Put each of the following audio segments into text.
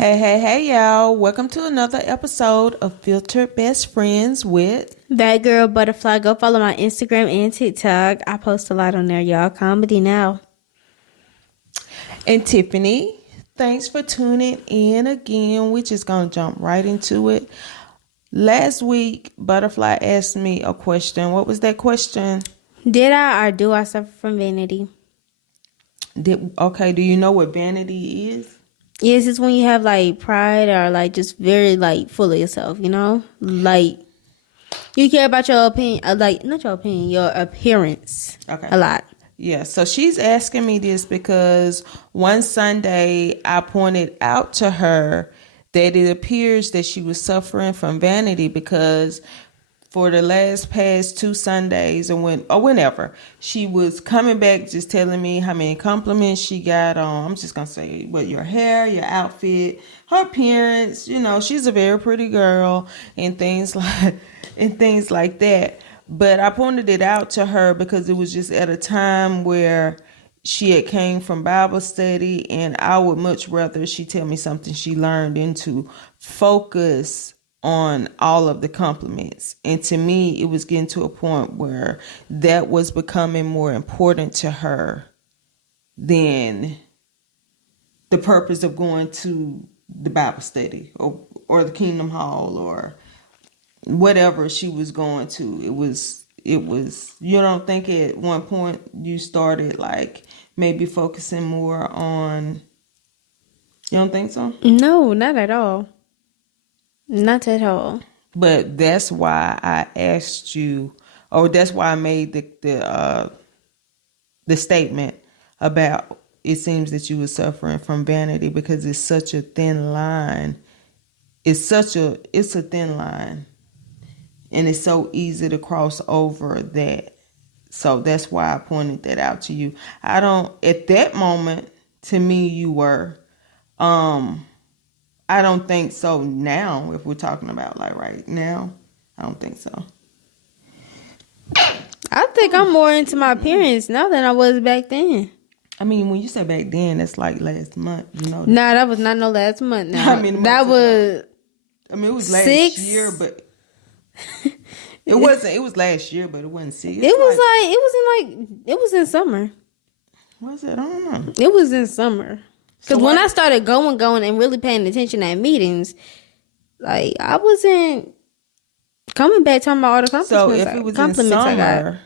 Hey, y'all. Welcome to another episode of Filtered Best Friends with That girl butterfly. Go follow my Instagram and TikTok. I post a lot on there, y'all. Comedy now. and Tiffany. Thanks for tuning in again. We're just going to jump right into it. Last week, Butterfly asked me a question. What was that question? Did I or do I suffer from vanity? Do you know what vanity is? Yes, it's when you have like pride or like just very like full of yourself, you know? Like you care about your opinion, like not your opinion, your appearance a lot. Yeah, so she's asking me this because one Sunday I pointed out to her that it appears that she was suffering from vanity because for the past two Sundays or whenever she was coming back just telling me how many compliments she got on. I'm just gonna say your hair, your outfit, her appearance. You know, she's a very pretty girl and things like that. But I pointed it out to her because it was just at a time where she had came from Bible study, and I would much rather she tell me something she learned and to focus on all of the compliments. And to me, it was getting to a point where that was becoming more important to her than the purpose of going to the Bible study or the Kingdom Hall or whatever she was going to. It was you don't think at one point you started like maybe focusing more on, you don't think so? No, not at all. Not at all. But that's why I asked you, or that's why I made the statement about it seems that you were suffering from vanity, because it's such a thin line. It's a thin line, and it's so easy to cross over that. So that's why I pointed that out to you. At that moment, to me, you were. I don't think so now, if we're talking about like right now. I don't think so. I think I'm more into my appearance now than I was back then. I mean, when you say back then, that's like last month, you know. Nah, that was not no last month now. I mean, that was... it was last year, but... It was last year, but it wasn't 6. It was in summer. Was it? I don't know. It was in summer. Because when I started going and really paying attention at meetings, like, I wasn't coming back talking about all the compliments. So if it was in summer,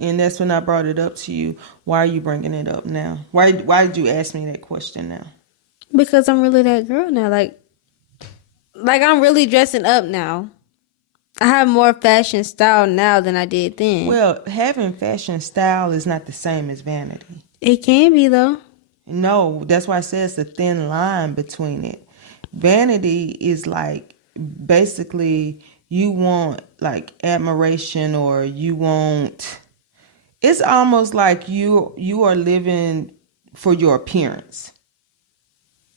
and that's when I brought it up to you, why are you bringing it up now? Why did you ask me that question now? Because I'm really that girl now. Like I'm really dressing up now. I have more fashion style now than I did then. Well, having fashion style is not the same as vanity. It can be, though. No, that's why I said it's a thin line between it. Vanity is like basically you want like admiration, or you want, it's almost like you are living for your appearance.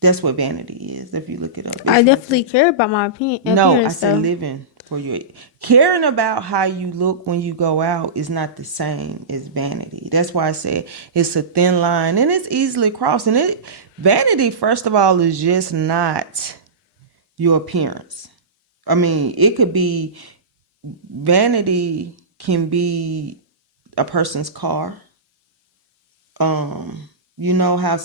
That's what vanity is, if you look it up. I definitely care about my appearance. No, I said living for your, caring about how you look when you go out is not the same as vanity. That's why I said it's a thin line, and it's easily crossed. And vanity, first of all, is just not your appearance. I mean, it could be, vanity can be a person's car. You know how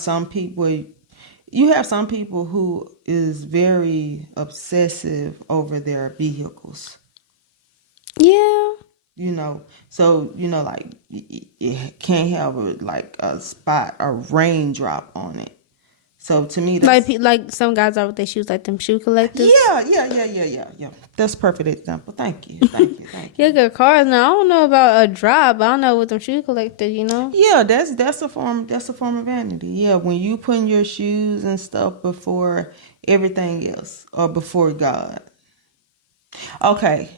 you have some people who is very obsessive over their vehicles. Yeah. You know, so, you know, like it can't have a spot or raindrop on it. So to me, that's like some guys are with their shoes, like them shoe collectors. Yeah. That's a perfect example. Thank you. You got cars now. I don't know about a drop. I don't know with them shoe collectors. You know. Yeah, that's a form of vanity. Yeah, when you putting your shoes and stuff before everything else or before God. Okay,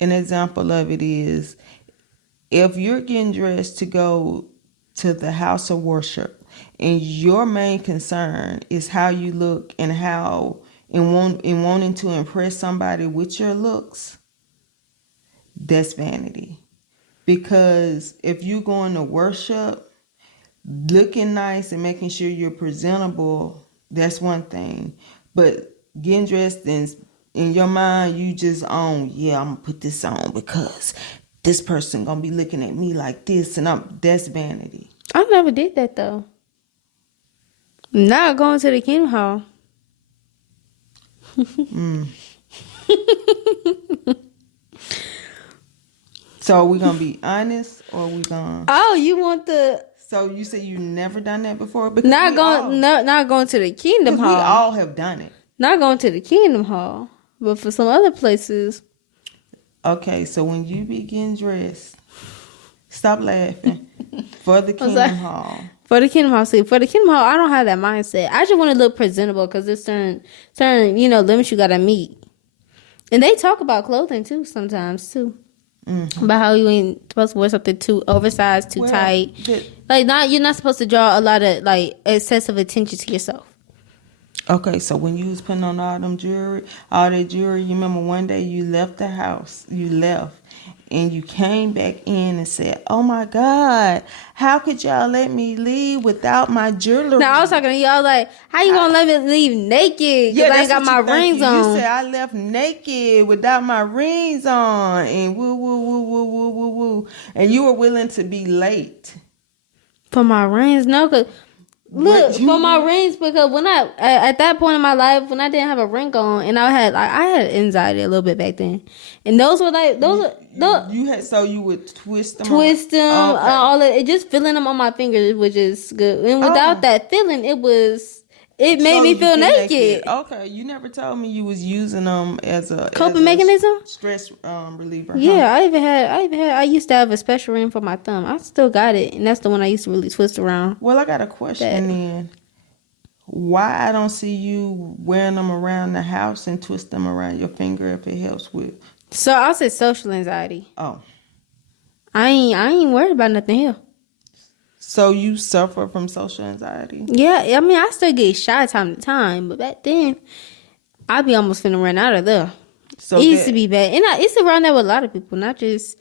an example of it is if you're getting dressed to go to the house of worship, and your main concern is how you look and wanting to impress somebody with your looks, that's vanity. Because if you're going to worship, looking nice and making sure you're presentable, that's one thing. but getting dressed in your mind, you just I'm gonna put this on because this person gonna be looking at me like this, and that's vanity. I never did that though. Not going to the Kingdom Hall. So are we gonna be honest, or we gonna? Oh, you want the? So you say you never done that before? Because Not going to the Kingdom Hall. We all have done it. Not going to the Kingdom Hall, but for some other places. Okay, so when you begin dressed, stop laughing. For the Kingdom Hall. For the Kingdom Hall, I don't have that mindset. I just want to look presentable because there's certain limits you gotta meet. And they talk about clothing too sometimes too. Mm-hmm. About how you ain't supposed to wear something too oversized, too tight. You're not supposed to draw a lot of excessive attention to yourself. Okay, so when you was putting on all that jewelry, you remember one day you left the house, and you came back in and said, "Oh my God, how could y'all let me leave without my jewelry?" Now I was talking to y'all like, how you gonna let me leave naked? Because I ain't got my rings on. You said I left naked without my rings on, and woo, and you were willing to be late for my rings. No, cause. Look, for my rings, because when at that point in my life, when I didn't have a ring on, and I had anxiety a little bit back then, and those were you would twist them, all of it, just feeling them on my fingers, which is good, and without that feeling, it made me feel naked. Okay, you never told me you was using them as a coping mechanism, stress reliever. Yeah, I used to have a special ring for my thumb. I still got it, and that's the one I used to really twist around. Well, I got a question then. Why I don't see you wearing them around the house and twist them around your finger if it helps with? So I'll say social anxiety. Oh, I ain't worried about nothing here. So you suffer from social anxiety? Yeah, I mean, I still get shy time to time, but back then, I'd be almost finna run out of there. So it used to be bad. And it's around there with a lot of people, not just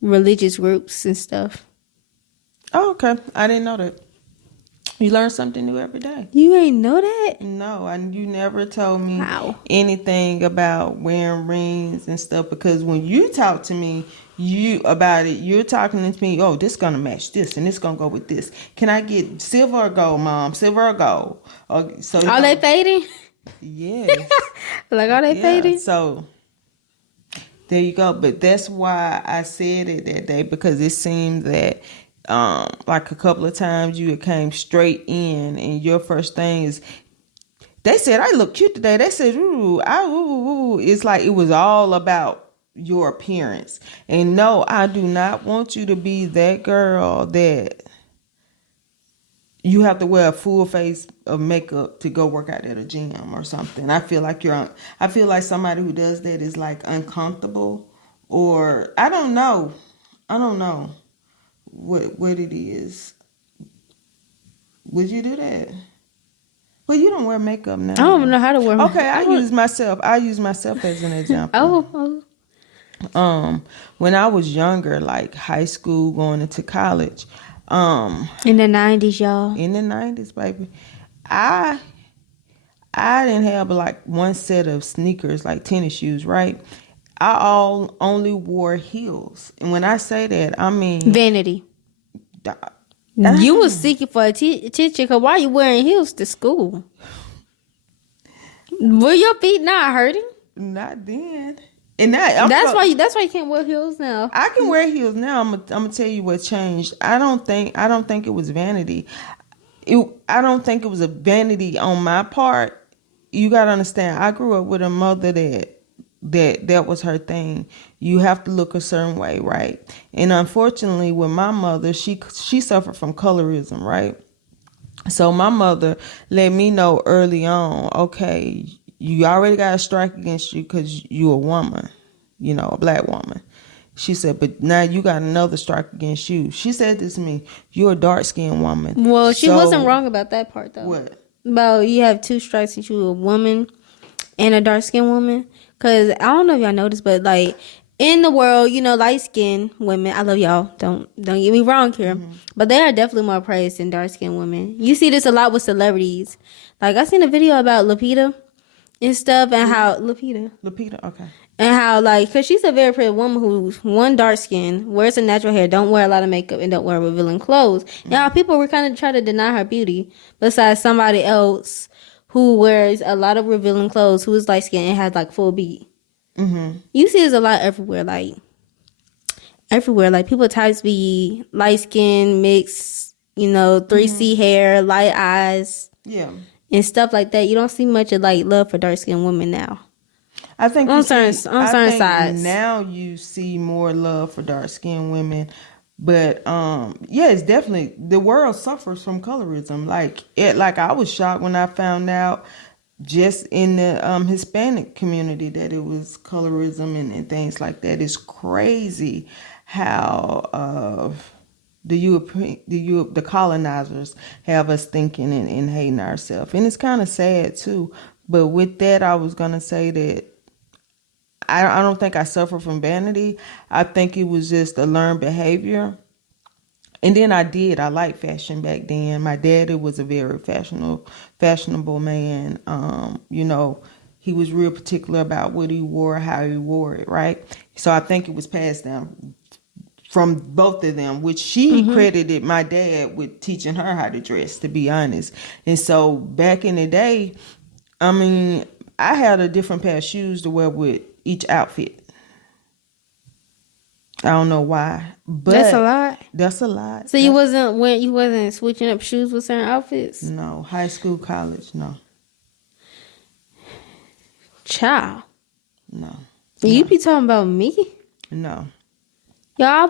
religious groups and stuff. Oh, okay. I didn't know that. You learn something new every day. You ain't know that? No, and you never told me anything about wearing rings and stuff, because when you talk to me, you're talking to me, oh, this gonna match this and this gonna go with this. Can I get silver or gold, Mom? Silver or gold? Are they fading? Yes. Are they fading? So there you go. But that's why I said it that day, because it seemed that like a couple of times you came straight in, and your first thing is, they said I look cute today. They said, ooh. It's like it was all about your appearance. And no, I do not want you to be that girl that you have to wear a full face of makeup to go work out at a gym or something. I feel like somebody who does that is like uncomfortable, or I don't know what it is. Would you do that? Well, you don't wear makeup now. I don't know how to wear makeup. Okay, I use myself as an example. When I was younger, like high school, going into college, in the 90s, y'all. In the 90s, baby, I didn't have like one set of sneakers, like tennis shoes, right? I only wore heels, and when I say that, I mean vanity. You was seeking for attention, because why you wearing heels to school? Were your feet not hurting? Not then. And that's why you can't wear heels now. I can wear heels now. I'm gonna tell you what changed. I don't think it was vanity. I don't think it was a vanity on my part. You gotta understand, I grew up with a mother that was her thing. You have to look a certain way, right? And unfortunately, with my mother, she suffered from colorism, right? So my mother let me know early on, okay, you already got a strike against you because you a woman, a black woman. She said, but now you got another strike against you. She said this to me, you're a dark-skinned woman. Well, she wasn't wrong about that part, though. What? About you have two strikes since you a woman and a dark-skinned woman. Because I don't know if y'all noticed, but like in the world, light-skinned women, I love y'all. Don't get me wrong here. Mm-hmm. But they are definitely more praised than dark-skinned women. You see this a lot with celebrities. Like I seen a video about Lupita. and stuff, and how Lupita. Lupita, okay. And how, like, because she's a very pretty woman who's one dark skin, wears her natural hair, don't wear a lot of makeup, and don't wear revealing clothes. And how people were kind of trying to deny her beauty, besides somebody else who wears a lot of revealing clothes, who is light skinned and has like full beat. Mm-hmm. You see, there's a lot everywhere, like everywhere. Like people types be light skin, mixed, 3C hair, light eyes, Yeah, and stuff like that. You don't see much of like love for dark skinned women now. I think On certain sides. now you see more love for dark skinned women, but yeah, it's definitely the world suffers from colorism. Like I was shocked when I found out just in the Hispanic community that it was colorism and things like that. It's crazy how the colonizers have us thinking and hating ourselves, and it's kind of sad too. But with that, I was gonna say that I don't think I suffer from vanity. I think it was just a learned behavior. And then I liked fashion back then. My daddy was a very fashionable man. He was real particular about what he wore, how he wore it, right? So I think it was passed down from both of them, which she credited my dad with teaching her how to dress, to be honest. And so back in the day, I mean, I had a different pair of shoes to wear with each outfit. I don't know why, but That's a lot. That's a lot. So you wasn't switching up shoes with certain outfits? No, high school, college, no. Child. No. You be talking about me? No. Y'all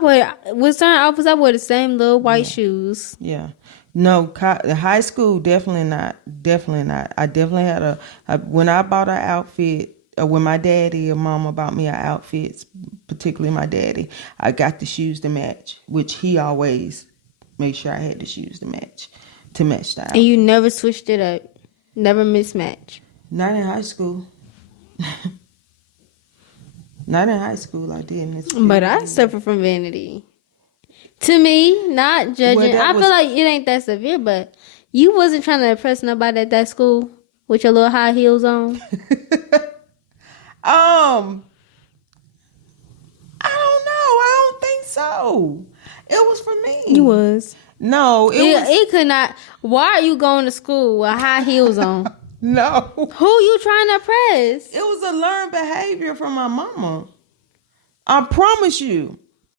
with certain outfits, I wear the same little white shoes. Yeah. No, high school, definitely not. Definitely not. I definitely had when I bought an outfit, or when my daddy or mama bought me an outfit, particularly my daddy, I got the shoes to match, which he always made sure I had the shoes to match the outfit. And you never switched it up? Never mismatched? Not in high school. Not in high school, I didn't. But I suffer from vanity. To me, not judging. I feel like it ain't that severe, but you wasn't trying to impress nobody at that school with your little high heels on. I don't know. I don't think so. It was for me. You was. No, it could not. Why are you going to school with high heels on? No. Who you trying to impress? It was a learned behavior from my mama. I promise you.